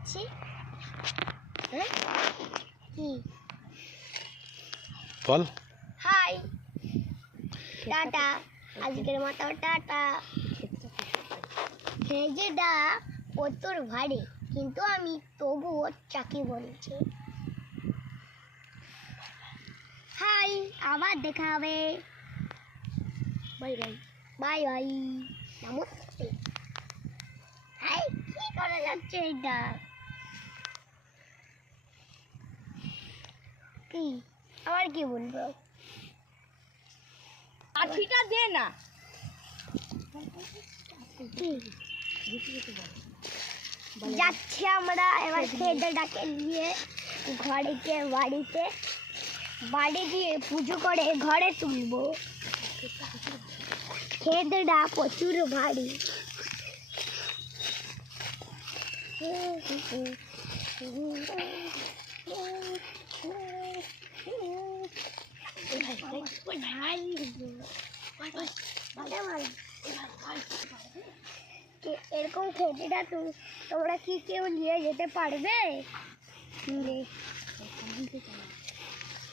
যাচ্ছি। হ্যাঁ কি বল হাই টাটা, আজকের মতো টাটা। খেজেটা প্রচুর ভারী, কিন্তু আমি তবুও চাকি বলছি। হাই, আবার দেখা হবে। Bye bye bye bye. Namaste. Hi, কি করা যাচ্ছে এটা? কি আবার কি বলবো? আঠিটা দে না। যাচ্ছি আমরা এবার খেজেটাকে নিয়ে ঘরেতে বাড়ি গিয়ে পুজো করে ঘরে তুলবো। খেজেটা প্রচুর ভারী। এরকম খেজেটা তোমরা কি কেউ নিয়ে যেতে পারবে?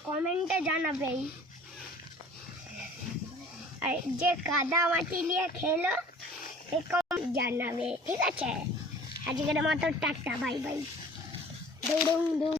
কমেন্টে জানাবেই। আর যে কাদা মাটি নিয়ে খেলো সে কমেন্ট জানাবে, ঠিক আছে? আজকের মতো টাটা, বাই বাই।